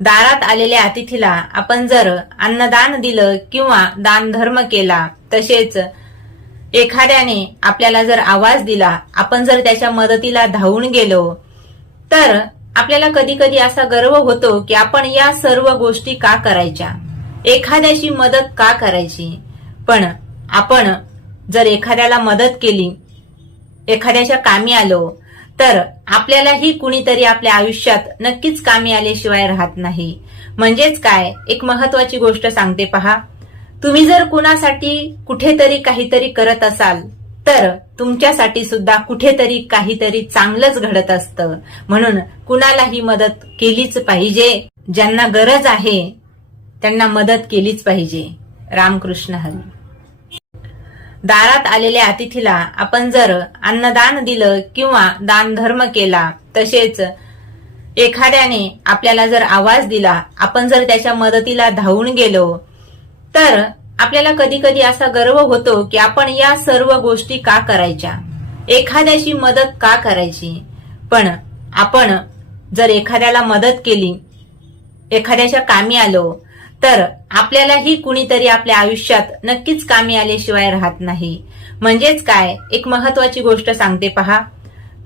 दारात आलेल्या अतिथीला आपण जर अन्नदान दिलं किंवा दान धर्म केला, तसेच एखाद्याने आपल्याला जर आवाज दिला, आपण जर त्याच्या मदतीला धावून गेलो, तर आपल्याला कधी कधी असा गर्व होतो की आपण या सर्व गोष्टी का करायच्या, एखाद्याची मदत का करायची. पण आपण जर एखाद्याला मदत केली, एखाद्याच्या कामी आलो, तर आपल्यालाही कुणीतरी आपल्या आयुष्यात नक्कीच कामी आल्याशिवाय राहत नाही. म्हणजेच काय, एक महत्वाची गोष्ट सांगते पहा. तुम्ही जर कुणासाठी कुठेतरी काहीतरी करत असाल, तर तुमच्यासाठी सुद्धा कुठेतरी काहीतरी चांगलंच घडत असतं. म्हणून कुणालाही मदत केलीच पाहिजे. ज्यांना गरज आहे त्यांना मदत केलीच पाहिजे. रामकृष्ण हरी. दारात आलेल्या अतिथीला आपण जर अन्नदान दिलं किंवा दान धर्म केला, तसेच एखाद्याने आपल्याला जर आवाज दिला, आपण जर त्याच्या मदतीला धावून गेलो, तर आपल्याला कधी कधी असा गर्व होतो की आपण या सर्व गोष्टी का करायच्या, एखाद्याची मदत का करायची. पण आपण जर एखाद्याला मदत केली, एखाद्याच्या कामी आलो, तर आपल्यालाही कुणीतरी आपल्या आयुष्यात नक्कीच कामी आल्याशिवाय राहत नाही. म्हणजेच काय, एक महत्वाची गोष्ट सांगते पहा.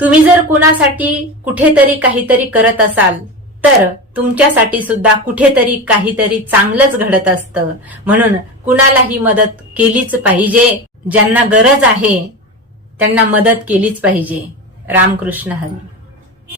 तुम्ही जर कुणासाठी कुठेतरी काहीतरी करत असाल, तर तुमच्यासाठी सुद्धा कुठेतरी काहीतरी चांगलंच घडत असतं. म्हणून कुणालाही मदत केलीच पाहिजे. ज्यांना गरज आहे त्यांना मदत केलीच पाहिजे. रामकृष्ण हरी.